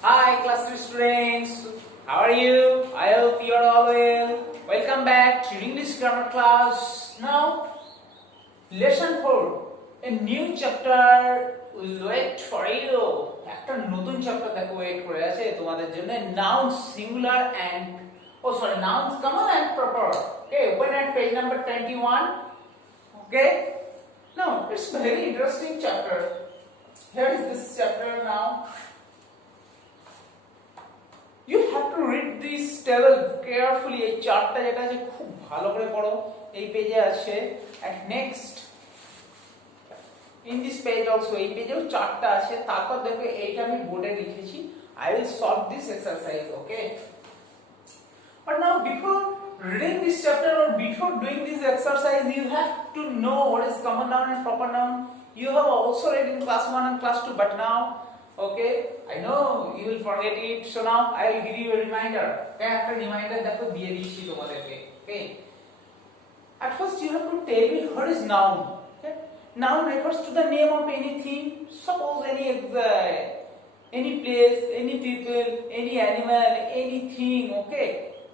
Hi, class 3 students. How are you? I hope you are all well. Welcome back to English grammar class. Now, lesson 4. A new chapter will wait for you. একটা নতুন চ্যাপ্টার দেখো ওয়েট করে আছে তোমাদের জন্য nouns singular and nouns common and proper. Okay, open at page number 21. Okay? Now, it's very interesting chapter. Here is this chapter now. You have to read this table carefully. এই চার্টটা যেটা আছে খুব ভালো করে পড়ো। এই পেজে আছে and next in this page also এই পেজেও চার্টটা আছে। তারপর দেখো এইটা আমি বোর্ডে লিখেছি। I will solve this exercise, okay? But now before reading this chapter or before doing this exercise, you have to know what is common noun and proper noun. You have also read in class 1 and class 2, but now, okay, I know you will forget it. So now I will give you a reminder. Okay, after reminder দেখো দিয়ে দিচ্ছি তোমাদেরকে. Okay. At first you have to tell me what is noun. Okay? Noun refers to the name of anything. Suppose any place, any people, any animal, anything. Okay.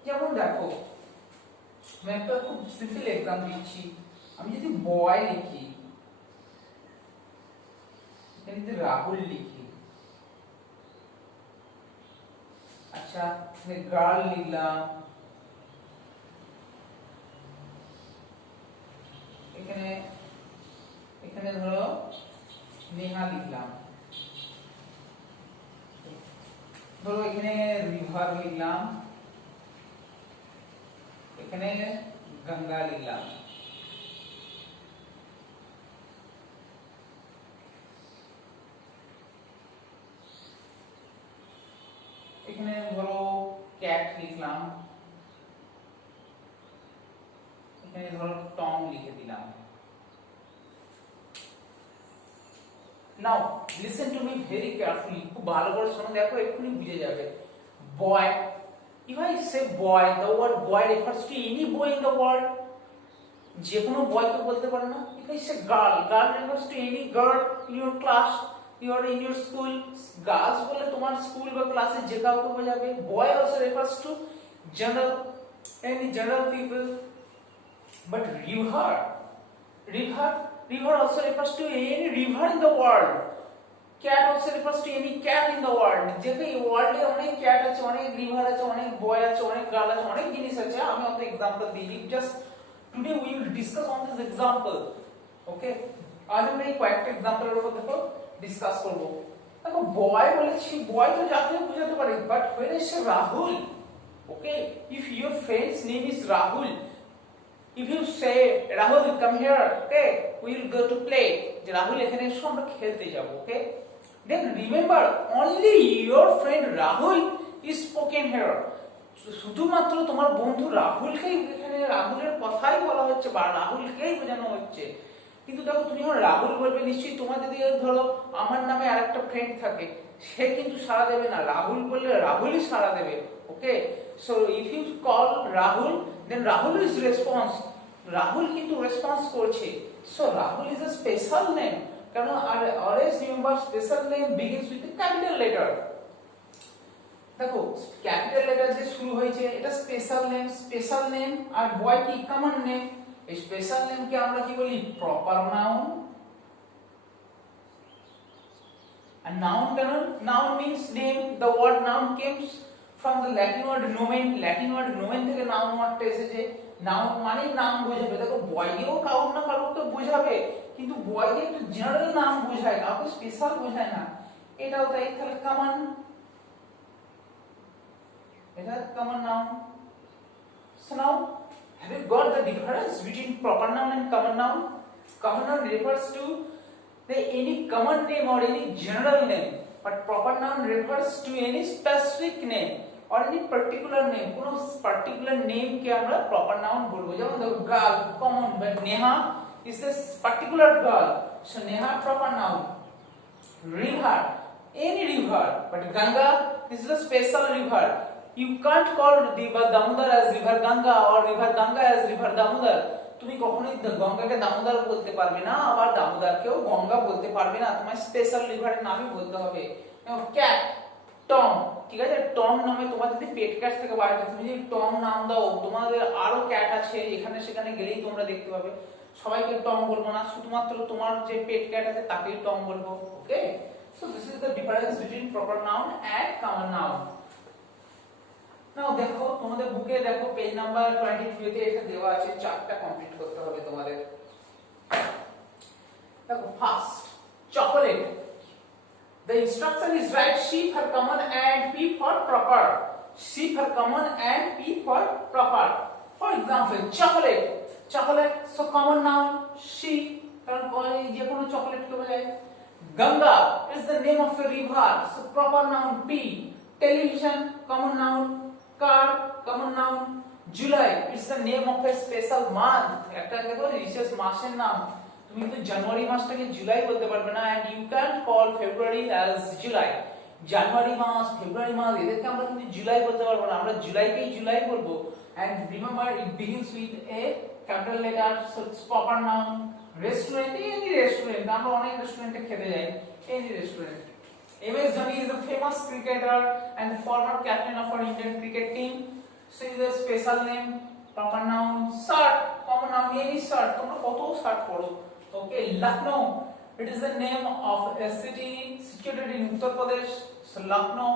যেমন দেখো আমি একটা খুব simple example দিচ্ছি। আমি যদি বয় লিখি, এখানে যদি রাহুল লিখি, আচ্ছা এখানে গার্ল লিখলাম, এখানে এখানে ধরো নেহা লিখলাম, ধরো এখানে রিভার লিখলাম, এখানে গঙ্গা লিখলাম। এখানে ধরো ক্যাট লিখলাম, এখানে ধরো টম লিখে দিলাম। Now listen to me very carefully. খুব ভালো করে শোনো, দেখো এক্ষুনি বুঝে যাবে। Boy, if I say boy, the word boy refers to any boy in the world. যে কোনো বয়কে বলতে পারে না। If I say girl, girl refers to any girl in your class, you are in your school. Girls বলে তোমার স্কুল বা ক্লাসে যে কাউকে বোঝাবে। Boy also refers to any general people. But river also refers to any river in the world. Cat also refers to any cat in the world. যেহেতু এই ওয়ার্ল্ডে অনেক ক্যাট আছে, অনেক রিভার আছে, অনেক বয় আছে, অনেক গার্ল আছে, অনেক জিনিস আছে। আমি অত एग्जांपल দিই। Just today we will discuss on this example. Okay, আজ আমরা এই কয়েকটা एग्जांपल এর উপর দেখো ডিসকাস করব। দেখো বয় বলেছি, বয় তো যাকে বোঝাতে পারি, but when I say Rahul, okay, if your friend's name is Rahul, if you say Rahul come here, okay, we will go to play, যে রাহুল এখানে এসো আমরা খেলতে যাব, okay, then remember only your friend Rahul is spoken here. শুধুমাত্র তোমার বন্ধু রাহুলকেই এখানে রাহুলের কথাই বলা হচ্ছে বা রাহুলকেই বোঝানো হচ্ছে। কিন্তু দেখো তুমি যখন রাহুল বলবে, নিশ্চয়ই তোমার যদি ধরো আমার নামে আরেকটা ফ্রেন্ড থাকে, সে কিন্তু সাড়া দেবে না। রাহুল বললে রাহুলই সাড়া দেবে। Okay, so if you call Rahul, then Rahul is response. Rahul কিন্তু রেসপন্স করছে। So Rahul is a special name. কারণ always remember special name begins with capital letter. দেখো ক্যাপিটাল লেটার যে শুরু হয়েছে এটা স্পেশাল নেম। আর বয় কি কমন নেম। এই স্পেশাল নেমকে আমরা কি বলি? Proper noun. And noun means name. The word noun comes from the Latin word nomen. Latin word nomen থেকে noun ওয়ার্ডটা এসেছে। noun মানে নাম বোঝাবে। দেখো বয়ও কাউকে না কাউকে বোঝাবে, কিন্তু বয় একটা জেনারেল নাম বোঝায়, কাউকে স্পেশাল বোঝায় না। এটাও তাই। তাহলে কমন, এটা common noun. So now have you got the difference between proper noun and common noun? Common noun refers to any common name or any general name, but proper noun refers to any specific name or any particular name. কোন particular name কে আমরা proper noun বলবো। যেমন দেখো girl common, but Neha is this particular girl, so Neha proper noun. River, any river, but Ganga is a special river. You can't call river Damodar as river Ganga or river Ganga as river Damodar. তুমি কখনোই গঙ্গাকে দামোদর বলতে পারবে না, আবার দামোদরকেও গঙ্গা বলতে পারবে না। তোমার স্পেশাল রিভারের নামই বলতে হবে। ক্যাট, টম, টম নামে তোমার যদি পেট ক্যাট থেকে বাইরে তুমি যদি টম নাম দাও, তোমাদের আরো ক্যাট আছে এখানে সেখানে গেলেই তোমরা দেখতে পাবে, সবাইকে টম বলবো না, শুধুমাত্র তোমার যে পেট ক্যাট আছে তাকেই টম বলবো। Okay, so this is the difference between proper noun and common noun. Now দেখো তোমাদের বুকে দেখো পেজ নাম্বার 22 তে এটা দেওয়া আছে, চারটা কমপ্লিট করতে হবে তোমাদের। দেখো first chocolate, the instruction is write C for common and P for proper, C for common and P for proper. For example chocolate, chocolate so common noun C, কারণ যে কোনো চকলেট কে বোঝায়। Ganga is the name of a river so proper noun P. Television common noun, car common noun, July is the name of a special month, একটা দেখো বিশেষ মাসের নাম, তুমি কিন্তু জানুয়ারি মাসটাকে জুলাই বলতে পারবে না, and you can't call February as July, জানুয়ারি মাস ফেব্রুয়ারি মাস এদেরকে আমরা কিন্তু জুলাই বলতে পারবো না, আমরা জুলাইকেই জুলাই বলবো। and remember it begins with a capital letter so it's proper noun. Restaurant, any restaurant, আমরা অনেক রেস্টুরেন্টে খেতে যাই, any restaurant. MS Dhoni is a famous cricketer and the former captain of our Indian cricket team, so is a special name, proper noun. Shirt common noun, any shirt, তোমরা কত শার্ট পরো। Okay, Lucknow, it is the name of a city situated in Uttar Pradesh, so Lucknow,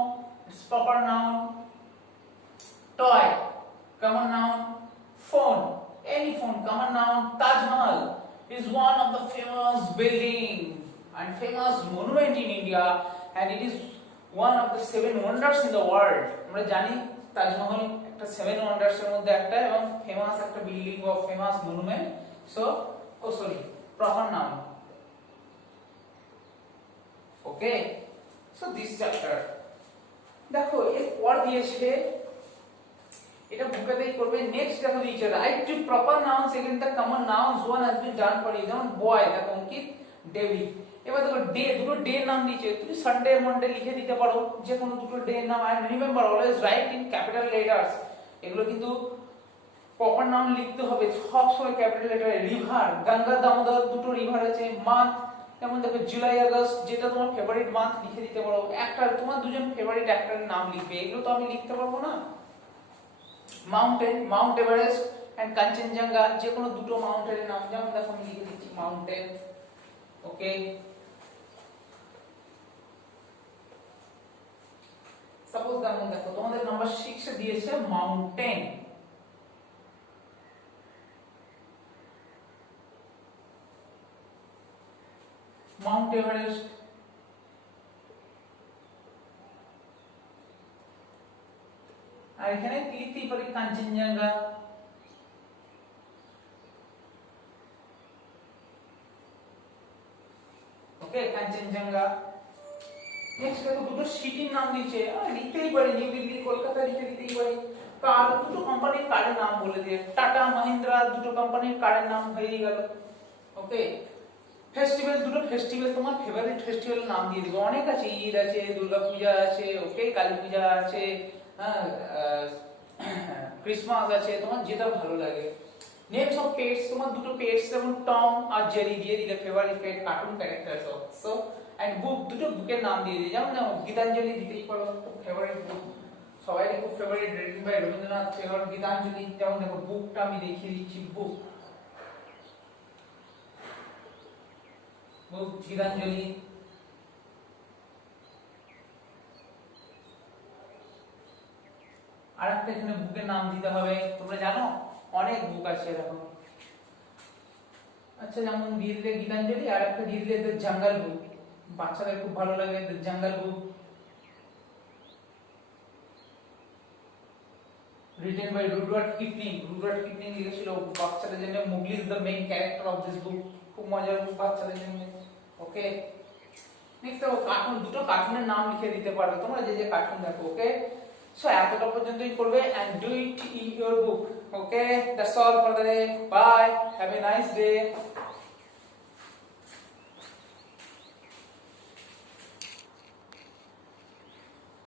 it's proper noun. Toy common noun. Phone, any phone common noun. Taj Mahal is one of the famous building and famous monument in India, and it is one of the 7 wonders in the world. আমরা জানি তাজমহল একটা 7 wonders এর মধ্যে একটা এবং ফেমাস একটা বিল্ডিং বা famous monument, so proper noun. Okay, so this chapter দেখো এই পর দিয়েছে, এটা বুকেতেই করবে। নেক্সট দেখো দিয়েছে write to proper nouns again the common noun one has been done for you, যেমন বয় দেখো অঙ্কিত ডেভিড। এবার দেখো ডে, দুটো ডে নাম দিয়েছে, তুমি সানডে মন্ডে লিখে দিতে পারো যে কোনো দুটো ডে নাম। And remember always write in capital letters, এগুলো কিন্তু প্রপার নাউন লিখতে হবে সব সময় ক্যাপিটাল লেটারে। রিভার, গঙ্গা দামোদর দুটো রিভার আছে। মান্থ যেমন দেখো জুলাই আগস্ট, যেটা তোমার ফেভারিট মান্থ লিখে দিতে পারো। অ্যাক্টর, তোমার দুজন ফেভারিট অ্যাক্টরের নাম লিখবে, এগুলো তো আমি লিখতে পারবো না। Mountain, mount Everest and Kanchenjunga, যে কোনো দুটো মাউন্টেনের নাম, যেমন দেখো আমি লিখে দিচ্ছি মাউন্টেন। ওকে, সাপোজ দেখো তোমাদের নাম্বার 6 এ দিয়েছে মাউন্টেন, মাউন্ট এভারেস্ট, আর এখানে লিখতেই পারি কাঞ্চনজঙ্ঘা। ওকে, কাঞ্চনজঙ্ঘা। নেক্সট দেখো দুটো সিটির নাম দিয়েছে, লিখতেই পারি নিউ দিল্লি, কলকাতা লিখে দিতেই পারি। কার, দুটো কোম্পানির কারের নাম বলে দিয়ে, টাটা মহিন্দ্রা দুটো কোম্পানির কারের নাম হয়ে গেল। ওকে, ফেস্টিভ্যাল, দুটো ফেস্টিভ্যাল তোমার ফেভারিট ফেস্টিভ্যালের নাম দিয়ে দিবে, অনেক আছে, ঈদ আছে, দুর্গা পূজা আছে, ওকে, কালী পূজা আছে, ক্রিসমাস আছে, তোমার যেটা ভালো লাগে। নেমস অফ পেটস, তোমার দুটো পেটস যেমন টম আর জেরি দিয়ে দিলে ফেভারিট পেট কার্টুন ক্যারেক্টার সব। সো এন্ড বুক, দুটো বুকের নাম দিয়ে দিই, যেমন গীতাঞ্জলি দিতেই পারো, খুব ফেভারিট বুক, সবাই খুব ফেভারিট, রিটেন বাই রবীন্দ্রনাথ ঠাকুর। গীতাঞ্জলি, যেমন দেখো বুকটা আমি দেখিয়ে দিচ্ছি, বুক, বুক গীতাঞ্জলি। আর একটা এখানে বুকের নাম দিতে হবে, তোমরা জানো অনেক বুক আছে এরকম। আচ্ছা, যেমন দিয়ে দিলে গীতাঞ্জলি, আর একটা দিয়ে দিলে দ্য জঙ্গল বুক, বাচ্চাদের খুব ভালো লাগে the jungle book. Written by Rudyard Kipling, Rudyard Kipling লিখেছিল বাচ্চাদের জন্য। Mowgli is the main character of this book, খুব মজার বুক বাচ্চাদের জন্য। ওকে, নেক্সট দেখো কার্টুন, দুটো কার্টুনের নাম লিখে দিতে পারবে তোমরা, যে যে কার্টুন দেখো। ওকে, সো এতটা পর্যন্তই করবে and do it in your book. Okay, that's all for the day. Bye, have a nice day.